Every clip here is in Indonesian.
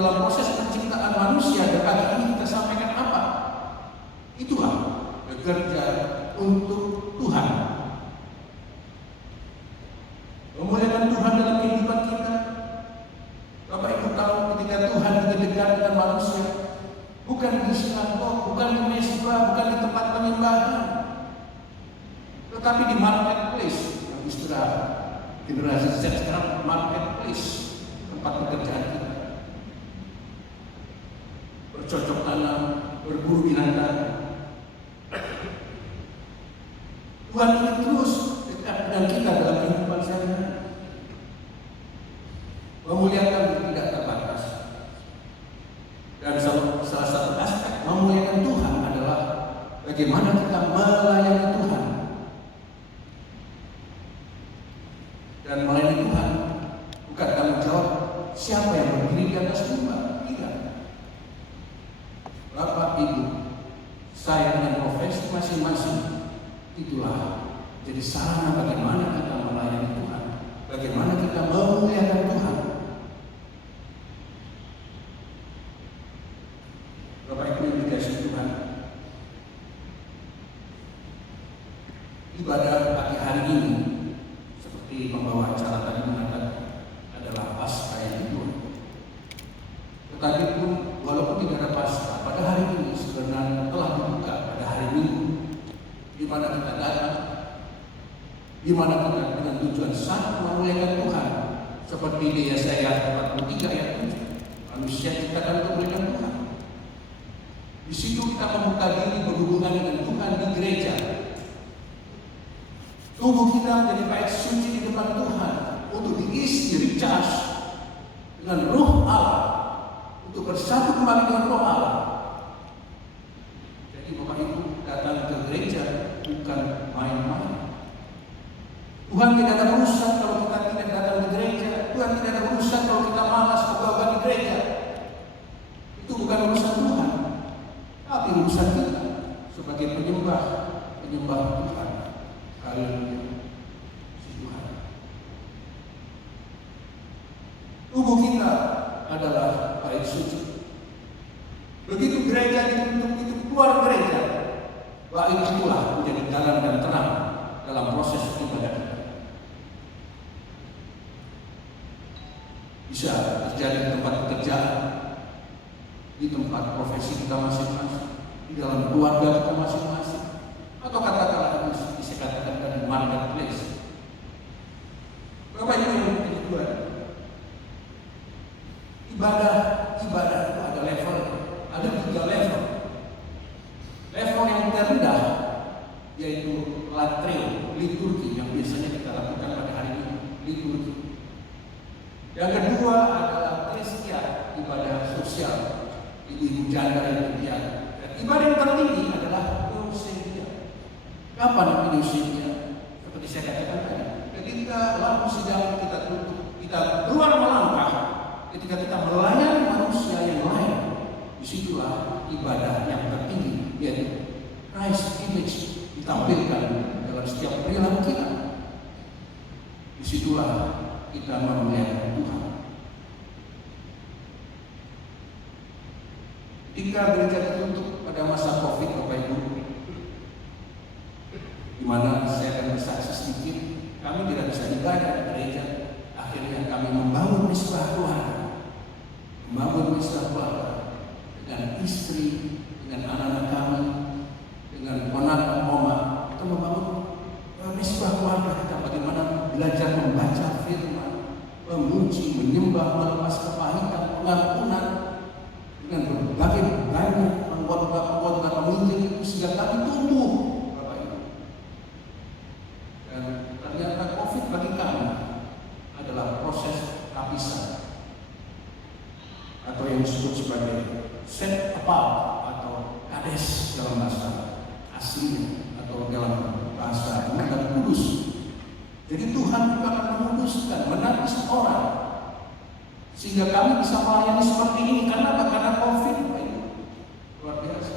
Dalam proses penciptaan manusia dan kali ini kita sampaikan apa? Itulah bekerja untuk Tuhan. Memuliakan Tuhan dalam kehidupan kita. Bapak Ibu tahu ketika Tuhan dekat dengan manusia, bukan di sinagoga, bukan di mesbah, bukan di tempat penyembahan, tetapi di marketplace. Yang istilah generasi Z sekarang marketplace, tempat pekerjaan kita. Bercocok tanam, berburu binatang. Tuhan ingin terus dekat dengan kita dalam kehidupan sehari-hari. Memuliakan tidak terbatas. Dan salah satu aspek memuliakan Tuhan adalah bagaimana kita melayani Tuhan. Dan melayani Tuhan bukan tanggung jawab siapa yang berdiri di atas lumba. Tidak. Bapak Ibu, saya dengan profesi masing-masing, itulah jadi sarana bagaimana kita melayani Tuhan, bagaimana kita memuliakan Tuhan. Bapak Ibu yang dikasihi Tuhan, ibadah pagi hari ini seperti pembawa acara tadi mengatakan adalah Paskah yang kedua. Tetapi pun walaupun tidak ada Paskah, pada hari ini sebenarnya telah dibuka pada hari Minggu, di mana kita datang, di mana kita dengan tujuan satu memuliakan Tuhan, seperti di Yesaya 43 ayat 7, manusia ciptakan untuk memuliakan Tuhan. Di situ kita membuka diri berhubungan dengan Tuhan di gereja. Tubuh kita menjadi bait suci di depan Tuhan untuk diisi, recharge dengan Roh Allah, untuk bersatu kembali dengan Roh Allah. Jadi Bapak Ibu datang ke gereja bukan main-main. Tuhan tidak ada urusan kalau kita tidak datang ke gereja. Tuhan tidak ada urusan kalau kita malas berdoa di gereja. Itu bukan urusan Tuhan, tapi urusan kita sebagai penyembah Tuhan. Haleluya. Tuhan. Tubuh kita adalah bait suci. Begitu gereja dibentuk, itu keluar gereja, bait itulah menjadi jalan dan terang dalam proses ibadah kita. Bisa terjadi di tempat pekerjaan, di tempat profesi kita masing-masing, di dalam keluarga kita masing-masing, atau katakanlah bisa katakan di marketplace. Bapak Ibu yang kedua, ibadah itu ada level, ada 3 level. Level yang terendah yaitu latreo, liturgi yang biasanya kita lakukan pada hari ini, liturgi. Yang kedua adalah Kristia, ibadah sosial, ibu janda yang biasa. Dan ibadah yang tertinggi adalah Euseria. Kapan Euseria? Seperti saya katakan tadi, ketika lampu sidang kita tutup, kita keluar melangkah, ketika kita melayani manusia yang lain, disitulah ibadah yang tertinggi, yaitu Christ image ditampilkan dalam setiap perilaku kita. Disitulah kita memuliakan Tuhan. Ketika gereja ditutup pada masa COVID, Bapak Ibu, di mana saya akan bersaksi sedikit, kami tidak bisa ibadah di gereja. Akhirnya kami membangun misbah keluarga, dengan istri, dengan anak-anak kami, dengan ponakan oma, kita membangun misbah keluarga kita. Bagaimana belajar membaca firman, memuji, menyembah, melepas kepahitan, pengampunan, dengan berbagai banyak anggota pemimpin itu sehingga kami tumbuh, Bapak Ibu. Dan ternyata COVID bagi kami adalah proses lapisan, atau yang disebut sebagai set apart atau kades dalam bahasa aslinya, atau dalam bahasa Bukan Kudus. Jadi Tuhan juga akan menguduskan, menapis orang, sehingga kami bisa melayani seperti ini. Karena COVID, luar biasa.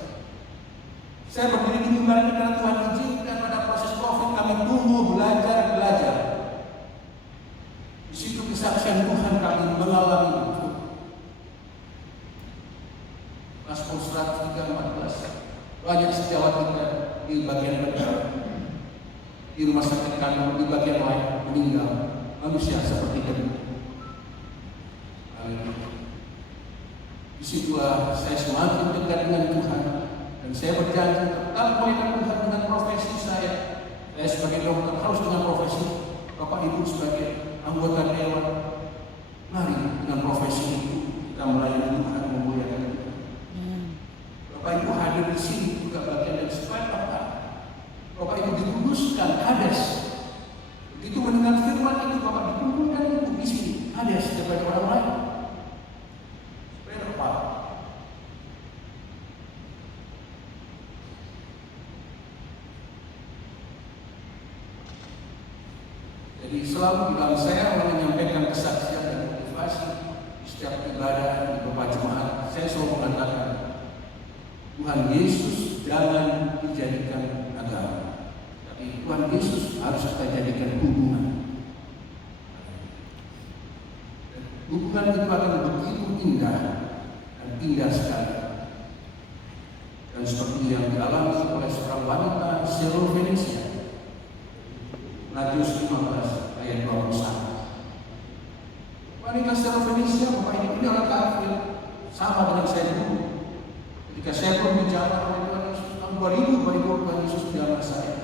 Saya berdiri di mimbar ini karena Tuhan izinkan pada proses COVID kami tumbuh belajar. Di situ kesaksian Tuhan kami mengalami itu. Mazmur 103:14. Banyak sejawat kita di bagian depan, di rumah sakit kantor, di bagian lain meninggal, manusia seperti debu. Disitulah saya semakin dekat dengan Tuhan, dan saya berjanji tetap melayani Tuhan dengan profesi saya. Saya sebagai dokter harus dengan profesi, Bapak Ibu sebagai anggota dewan, mari dengan profesi itu kita melayani Tuhan, memuliakan Tuhan. Bapak Ibu hadir di sini juga bagian dari supaya apa? Bapak Ibu dikuduskan, Hades. Begitu mendengar firman itu, Bapak dikumpulkan itu di sini, Hades daripada orang lain. Supaya apa? Jadi selalu di dalam saya menyampaikan kesaksian dan motivasi di setiap ibadah di beberapa jemaat, saya selalu mengatakan Tuhan Yesus jangan dijadikan agama, tapi Tuhan Yesus harus kita jadikan hubungan. Dan hubungan itu akan begitu indah dan indah sekali. Dan seperti yang dialami oleh seorang wanita Syrovenesia, Matius 15 ayat 21. Wanita Syrovenesia, Bapak Ibu, ini orang kafir, sama dengan saya dulu. Ketika saya pun bicara oleh Tuhan Yesus tahun 2000, Bapak Ibu, Tuhan Yesus menjamah saya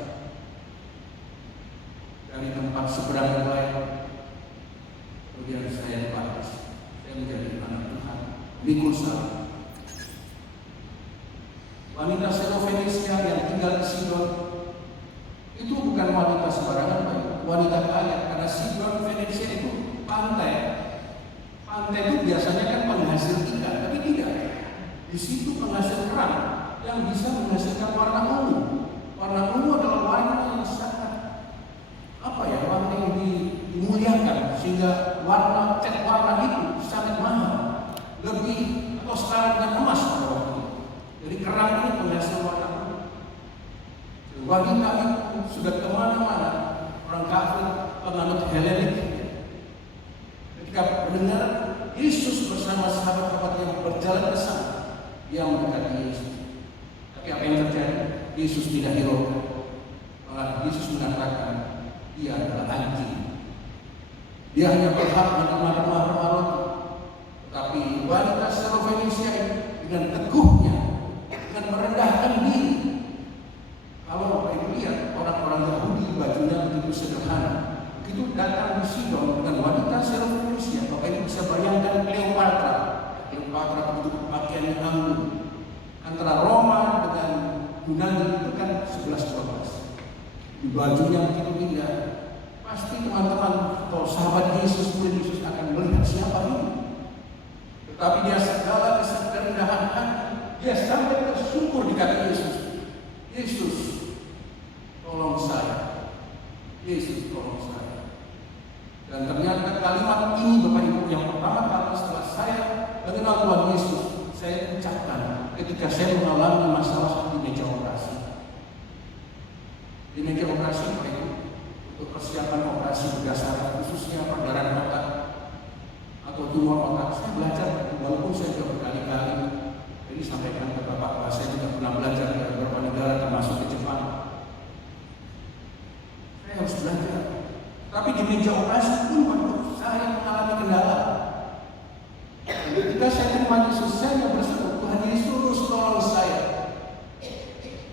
dari tempat seberang yang lain. Kemudian saya dibaptis, saya menjadi anak Tuhan. Mikul salah. Wanita Syrovenesia yang tinggal di Sidon itu bukan wanita sembarangan, Pak Ibu. Wanita kaya, karena Sidon Venesia itu pantai. Pantai itu biasanya kan penghasil ikan, tapi tidak. Di situ penghasil kerang yang bisa menghasilkan warna ungu. Warna ungu adalah warna yang sangat warna yang dimuliakan, sehingga cat warna itu sangat mahal, lebih atau setara dengan emas pada waktu itu. Jadi kerang ini penghasil warna ungu. Wanita itu sudah kemana-mana, orang kafir, penganut Helenik. Ketika mendengar Yesus bersama sahabat-sahabat yang berjalan ke sana, dia mendekati Yesus. Tapi apa yang terjadi? Yesus tidak hiraukan. Malah Yesus mengatakan, dia adalah anjing. Dia hanya berhak menerima remah-remah roti. Tetapi wanita Syrovenesia dengan teguhnya, dengan merendahkan diri. Kalau Bapak Ibu lihat orang-orang Yahudi bajunya begitu sederhana. Begitu datang di Sidon dengan wanita Syrovenesia, Bapak Ibu bisa bayangkan Cleopatra. Cleopatra begitu pakaiannya anggun. Antara Roma dengan Yunani itu kan 11-12. Di bajunya begitu indah. Pasti teman-teman atau sahabat Yesus, murid Yesus akan melihat siapa ini. Tetapi dia segala kerendahan hati, dia sampai tersungkur di kaki Yesus. Yesus, tolong saya. Yesus, tolong saya. Dan ternyata kalimat ini, Bapak Ibu, yang pertama kali setelah saya mengenal Tuhan Yesus, saya ucapkan ketika saya mengalami masalah di meja operasi. Di meja operasi, Bapak Ibu, untuk persiapan operasi berdasarkan khususnya perdarahan otak atau tumor otak, saya belajar, walaupun saya sudah berkali-kali. Jadi sampaikan ke Bapak, saya juga pernah belajar di beberapa negara, termasuk di Jepang. Saya harus belajar. Tapi di meja operasi pun waktu saya mengalami kendala. Ketika saya terima Yesus, saya berseru, Tuhan Yesus tolong saya.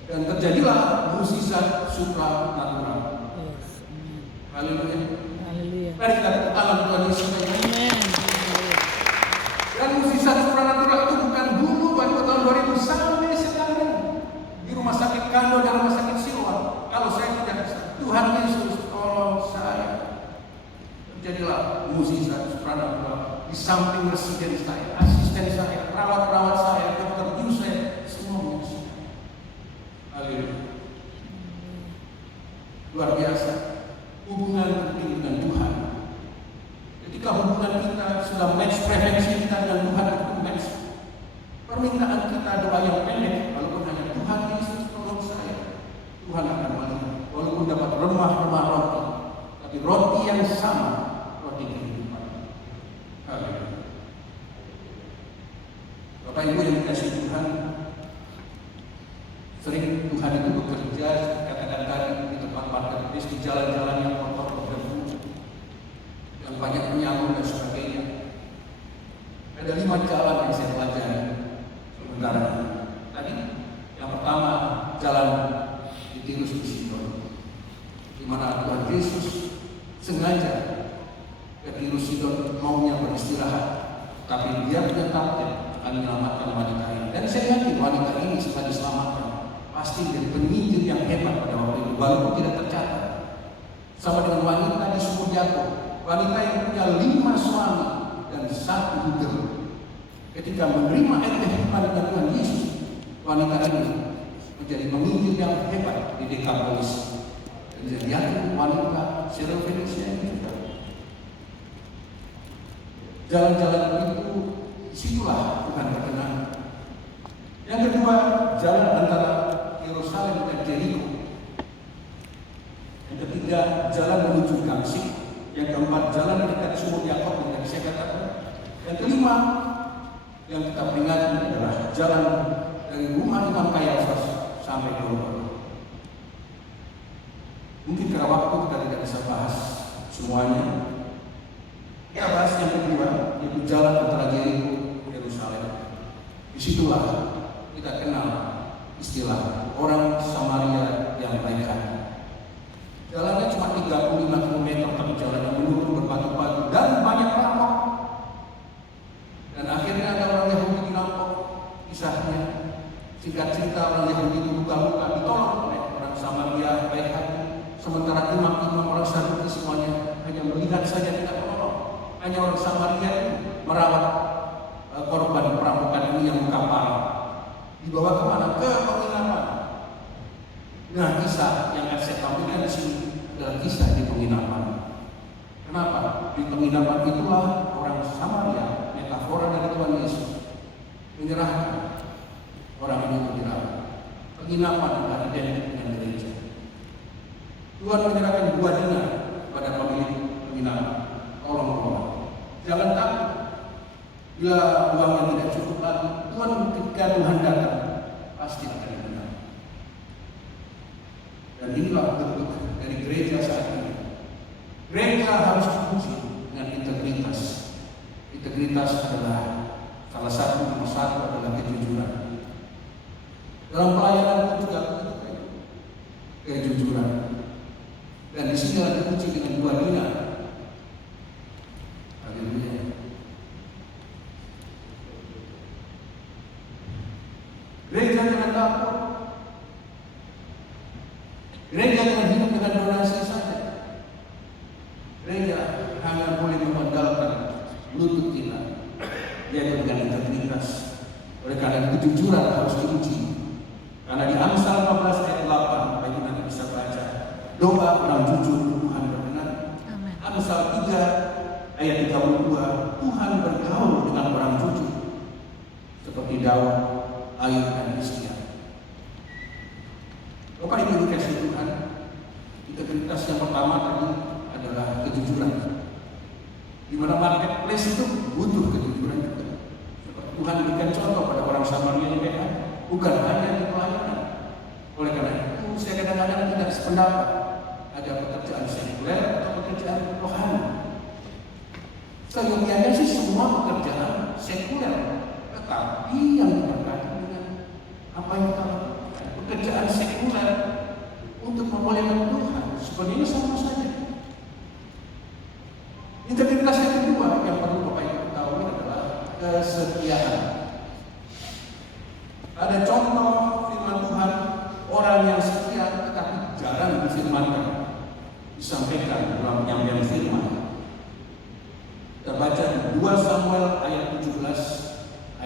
Dan terjadilah mukjizat supranatural. Haleluya. Mari kita tepuk tangan Tuhan Yesus. Dan mukjizat supranatural itu bukan dulu pada tahun 2000 sampai sekarang di rumah sakit Kando dan rumah sakit Siloam. Kalau saya tidak bisa, Tuhan Yesus tolong saya. Terjadilah mukjizat supranatural di samping residen saya, asisten saya, perawat-perawat saya, dokter biu saya, semua mukjizat. Haleluya. Luar biasa hubungan penting dengan Tuhan. Ketika Bapak Ibu yang dikasihi Tuhan, sering Tuhan itu bekerja, katakan tadi, di tempat marketplace, di jalan-jalan yang kotor, berdebu, yang banyak penyamun dan sebagainya. Ada 5 jalan yang saya pelajari sementara ini. Tadi, yang pertama, jalan di Tirus di Sidon, di mana Tuhan Yesus sengaja ke Tirus Sidon maunya beristirahat, tapi dia punya target akan menyelamatkan wanita ini. Dan saya yakin wanita ini setelah diselamatkan pasti jadi penginjil yang hebat pada waktu itu, walaupun tidak tercatat. Sama dengan wanita di sumur Yakub, wanita yang punya 5 suami dan 1 budak. Ketika menerima air kehidupan dengan Tuhan Yesus, wanita ini menjadi penginjil yang hebat di Dekapolis. Dan jadi yakin wanita Syrofoenisia ini juga. Jalan-jalan itu, disitulah Tuhan berkenan. Yang kedua, jalan antara Yerusalem dan Jericho. Yang ketiga, jalan menuju Damsyik. Yang keempat, jalan dekat sumur Yakub yang tadi saya katakan. Yang kelima, yang kita peringati adalah jalan dari rumah Imam Kayafas sampai ke Golgota. Mungkin karena waktu kita tidak bisa bahas semuanya. Kita bahas yang kedua, yaitu jalan antara Jericho dan Yerusalem. Disitulah kita kenal istilah orang Samaria yang baik hati. Jalannya cuma 35 km, tapi jalannya menurun berbatu-batu dan banyak rampok. Dan akhirnya ada orang Yahudi dirampok. Kisahnya, singkat cerita, orang Yahudi itu luka-luka ditolong oleh orang Samaria baik hati. Sementara imam-imam orang Saduki semuanya hanya melihat saja, tidak menolong. Hanya orang Samaria merawat korban perampokan ini yang luka parah. Dibawa kemana? Ke penginapan. Nah, kisah yang saya tampilkan di sini adalah kisah di penginapan. Kenapa? Di penginapan itulah orang Samaria, metafora dari Tuhan Yesus, menyerahkan orang ini untuk dirawat. Penginapan adalah identik dengan gereja. Tuhan menyerahkan 2 dinar pada pemilik penginapan. Tolong, jangan takut. Bila uangnya tidak cukup lagi, ketika Tuhan datang, pasti akan dibenar. Dan inilah bentuk dari gereja saat ini. Gereja harus dipuji dengan integritas. Integritas adalah salah satu nomor 1 adalah kejujuran. Dalam pelayanan pun juga kejujuran. Dan di sini adalah dipuji dengan 2 dinar. Haleluya. Gereja jangan takut. Gereja jangan hidup dengan donasi saja. Gereja hanya boleh mengandalkan lutut kita, yaitu dengan integritas. Oleh karena kejujuran harus diuji. Karena di Amsal 15 ayat 8, bagi nanti bisa baca, doa orang jujur Tuhan berkenan. Amsal 3 ayat 32, Tuhan bergaul dengan orang jujur seperti Daud, Ayub dan Hizkia. Bapak Ibu dikasihi Tuhan, integritas yang pertama tadi adalah kejujuran. Di mana marketplace itu butuh kejujuran juga. Tuhan berikan contoh pada orang Samaria yang baik, bukan hanya di pelayanan. Oleh karena itu, saya kadang-kadang tidak sependapat. Ada pekerjaan sekuler atau pekerjaan rohani. Seyogianya sih semua pekerjaan sekuler, tetapi yang diberkati dengan apa yang kita lakukan. Pekerjaan sekuler untuk memuliakan Tuhan sebenarnya sama saja. Integritas yang kedua yang perlu Bapak Ibu ketahui adalah kesetiaan. Ada contoh firman Tuhan, orang yang setia tetapi jarang difirmankan, disampaikan dalam penyampaian firman. Kita baca 2 Samuel ayat 17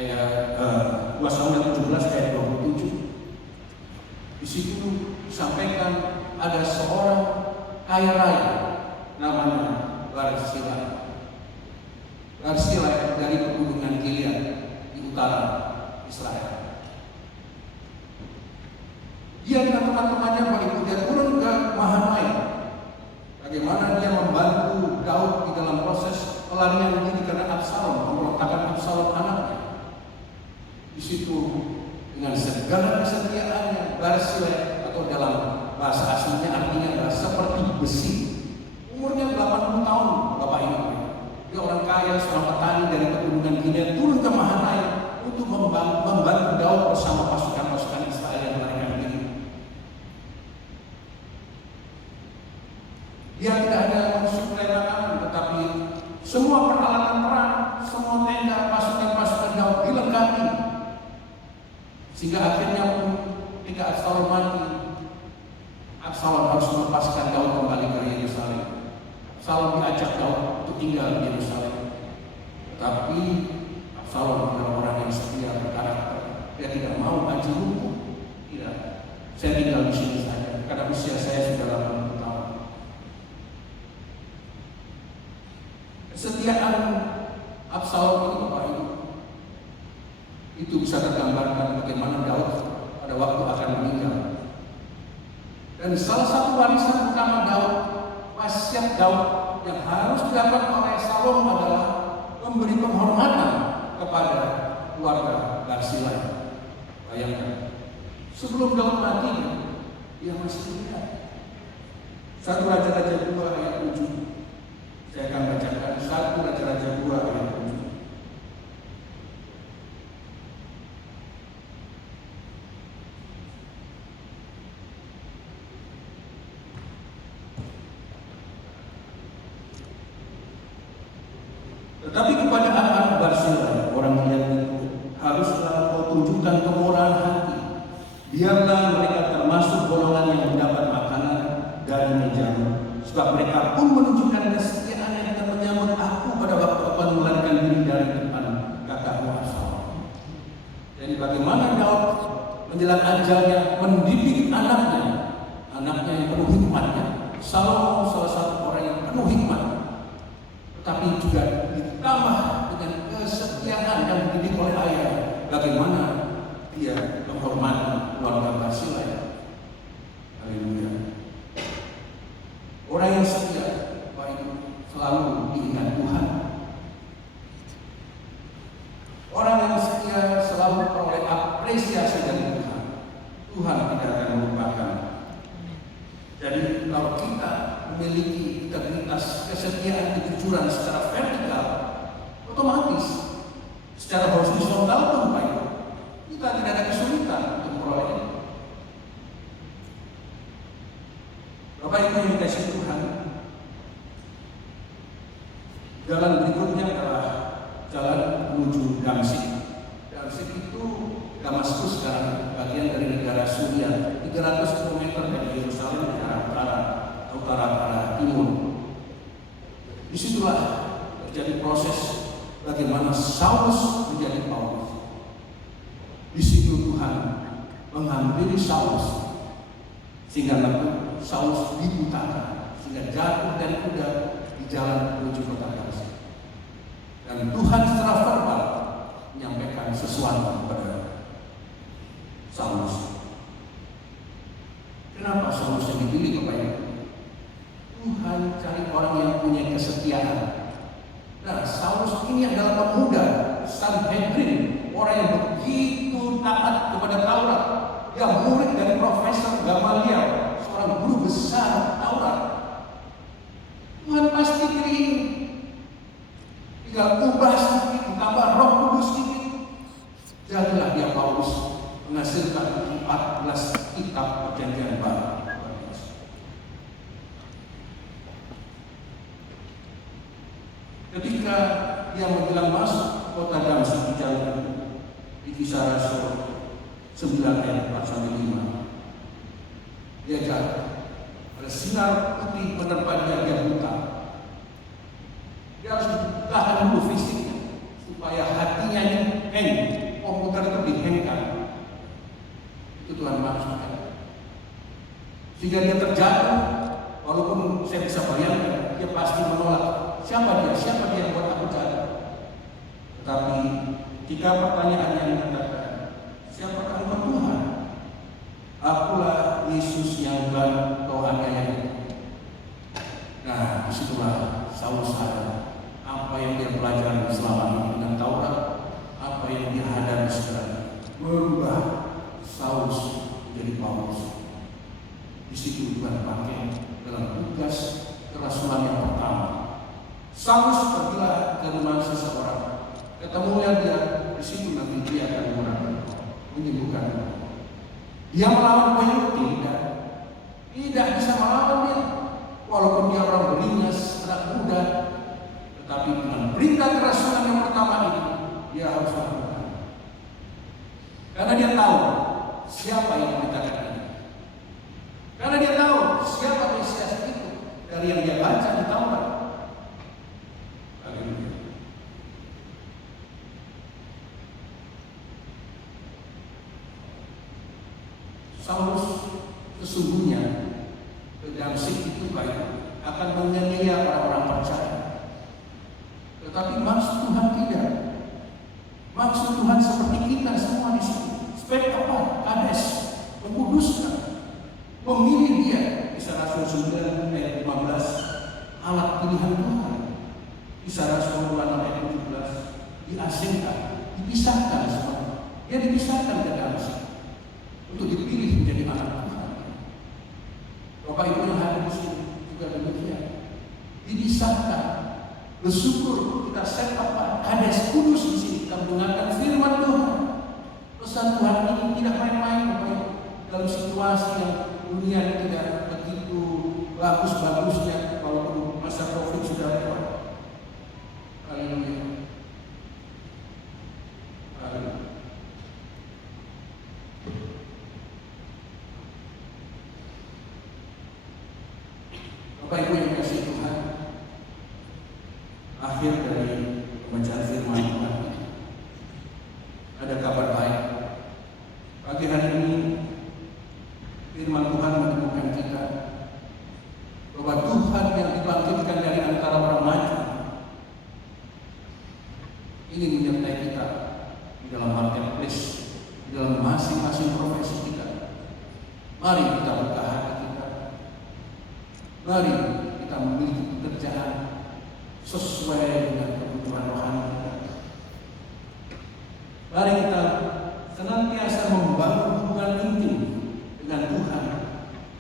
2 Samuel 17 ayat 27. Di situ disampaikan ada seorang kaya raya namanya Barsila. Barsila dari pegunungan Gilead di utara Israel. Dia dengan teman-temannya Pak Ibu, dia turun ke Mahanaim. Bagaimana dia membantu Daud di dalam proses pelarian ini karena Absalom, pemberontakan Absalom anaknya. Di situ dengan segala kesetiaannya, Barzilai atau dalam bahasa aslinya artinya adalah seperti besi. Umurnya 80 tahun Bapak Ibu. Dia orang kaya, seorang petani dari pegunungan Gilead turun ke Mahanaim untuk membantu Daud bersama pasukan-pasukan Israel yang mereka miliki. Dia tidak hanya mensuplai makanan, tetapi semua peralatan perang, semua tenda, pasukan-pasukan Daud dilengkapi. Sehingga akhirnya pun ketika Absalom mati, Absalom harus melepaskan Daud kembali ke Yerusalem. Absalom diajak Daud untuk tinggal di Yerusalem. Tapi Absalom adalah orang yang setia berkarakter. Dia tidak mau haji lumpuh. Tidak. Saya tinggal di sini saja karena usia saya sudah 80 tahun. Kesetiaan Absalom itu Bapak Ibu, itu bisa tergambarkan bagaimana Daud pada waktu akan meninggal. Dan salah satu warisan utama Daud, wasiat Daud yang harus dilakukan oleh Salomo adalah memberi penghormatan kepada keluarga Barzilai. Bayangkan, sebelum Daud mati, dia masih muda. 1 Raja-Raja 2 ayat 7. Saya akan bacakan 1 Raja-Raja 2 ayat 7. Tetapi kepada anak Barzilai, orang Gilead itu, haruslah kau tunjukkan kemurahan hati. Biarlah mereka termasuk golongan yang mendapat makanan dari mejamu, sebab mereka pun menunjukkan kesetiaan yang menyambut aku pada waktu aku melarikan diri dari depan kakakmu Absalom. Jadi bagaimana Daud menjelang ajalnya mendidik anaknya yang penuh hikmatnya. Salomo salah satu orang yang penuh hikmat, tetapi juga ditambah dengan kesetiaan yang dididik oleh ayah. Bagaimana dia menghormati keluarga Barzilai. Haleluya. Orang yang setia, baik, selalu diingat Tuhan. Orang yang setia selalu memperoleh apresiasi dari Tuhan. Tuhan tidak akan melupakan. Jadi kalau kita memiliki integritas, kesetiaan, kejujuran secara vertikal, otomatis secara horizontal pun baik, kita tidak ada kesulitan untuk memperolehnya. Bapak Ibu yang dikasihi Tuhan, jalan berikutnya adalah jalan menuju Damsyik. Damsyik itu Damaskus sekarang, bagian dari negara Suriah, 300 km dari Yerusalem ke arah utara timur. Disitulah terjadi proses bagaimana Saulus menjadi Paulus. Di situ Tuhan menghampiri Saulus sehingga Saulus dibutakan, sehingga jatuh dari kuda di jalan menuju kota Damsyik. Dan Tuhan secara verbal menyampaikan sesuatu kepada Saulus. Kenapa Saulus yang dipilih Bapak Ibu? Tuhan cari orang yang punya kesetiaan. Nah, Saulus ini adalah pemuda Sanhedrin, orang yang begitu taat kepada Taurat. Dia murid dari Profesor Gamaliel, seorang guru besar Taurat. Tuhan pasti pilih ini. Tinggal ubah sedikit, ditambah Roh Kudus sedikit, jadilah dia Paulus, menghasilkan 14 kitab Perjanjian Baru. Ketika dia menjelang masuk kota Damsyik di jalan di Kisah Rasul 9 ayat 4-5, dia jatuh. Ada sinar putih menerpa dia buta. Dia harus ditahan dulu fisiknya supaya hatinya ini hang, komputer itu dihengkan. Itu Tuhan maksudkan. Sehingga dia terjatuh, walaupun saya bisa bayangkan dia pasti menolak. Siapa dia yang buat aku jatuh? Tetapi jika pertanyaannya mengatakan, siapakah engkau Tuhan? Akulah Yesus yang kau aniaya. Nah, disitulah Saulus sadar apa yang dia pelajari selama ini dengan Taurat, apa yang dia hadapi sekarang. situ Tuhan pakai dalam tugas kerasulan yang pertama. Saulus pergilah ke rumah seseorang, ketemunya dia di situ, nanti dia akan menyembuhkan. Dia melawan penyakit tidak bisa melawan dia, walaupun dia orang beringas, anak muda, tetapi dengan perintah kerasulan yang pertama ini dia harus lakukan, karena dia tahu siapa yang memberitakan ini, karena dia tahu siapa Mesias itu dari yang dia baca di Taurat. Saulus sesungguhnya ke Damsyik itu baik, akan menganiaya orang-orang percaya. Tetapi maksud Tuhan tidak. Maksud Tuhan seperti kita semua di sini. Spek apa? Kades, mengkuduskan, memilih dia. Kisah Rasul 9 ayat 15, alat pilihan Tuhan. Kisah Rasul 2 ayat 17, diasingkan, dipisahkan semua. Dia dipisahkan ke Damsyik untuk dipilih menjadi anak Tuhan. Bapak Ibu yang hadir di sini juga demikian, dipisahkan. Bersyukur kita set apa? Kades kudus di sini, kita mendengarkan firman Tuhan. Pesan Tuhan ini tidak main-main, Bapak Ibu. Dalam situasi yang dunia tidak begitu bagus-bagusnya, walaupun masa Covid sudah lewat. Haleluya. Bapak Ibu yang kasih Tuhan, akhir dari pembacaan firman Tuhan, ada kabar baik. Pagi hari ini firman Tuhan menemukan kita bahwa Tuhan yang dibangkitkan dari antara orang mati ini menyertai kita di dalam marketplace, di dalam masing-masing profesi kita. Mari kita buka hati kita. Mari kita memiliki pekerjaan sesuai dengan kebutuhan rohani kita. Mari kita senantiasa membangun hubungan intim dengan Tuhan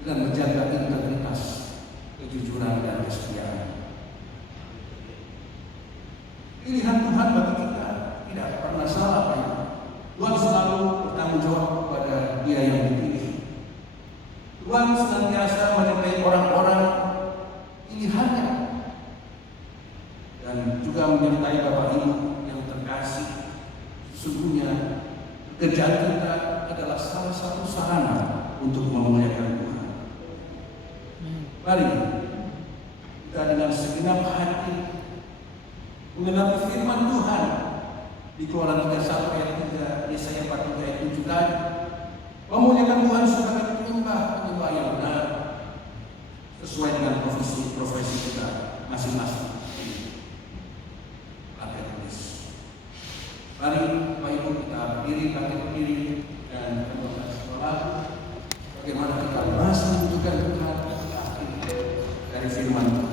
dengan menjaga integritas, kejujuran dan kesetiaan. Pilihan Tuhan bagi kita tidak pernah salah, Pak. Tuhan selalu bertanggung jawab kepada Dia yang dipilih. Tuhan senantiasa menyertai orang-orang pilihannya dan juga menyertai Bapak Ibu yang terkasih. Sesungguhnya pekerjaan kita adalah salah satu sarana untuk memuliakan Tuhan. Mari kita dengan segenap hati mengenapi firman Tuhan di Keluaran 31 ayat 3, Yesaya 43 ayat 7 tadi. Memuliakan Tuhan sebagai penyembah yang benar sesuai dengan profesi kita masing-masing. Mari Bapak Ibu kita berdiri dan kita berdoa. Bagaimana kita masih membutuhkan Tuhan dari firman Tuhan.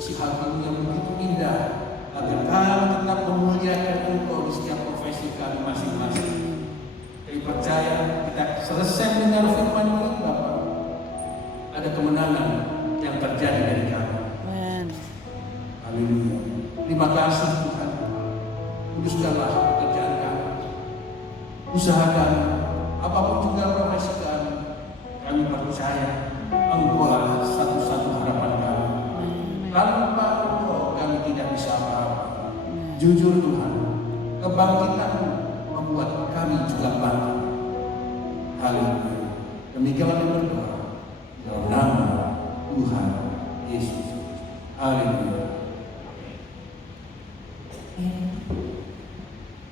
Isi hatimu yang begitu indah, agar kami tetap memuliakan Engkau di setiap profesi posisi kami masing-masing. Kami percaya kita selesai mendengar firman ini Bapak, ada kemenangan yang terjadi dari kami. Haleluya. Terima kasih Tuhan. Kuduskanlah pekerjaan kami. Usahakan apapun juga profesi kami. Kami percaya Engkau-lah satu-satu harapan kami. Tanpa Engkau kami tidak bisa apa-apa. Jujur Tuhan, kebangkitan membuat kami juga bangkit. Haleluya. Demikianlah kami berdoa dalam nama Tuhan Yesus. Haleluya.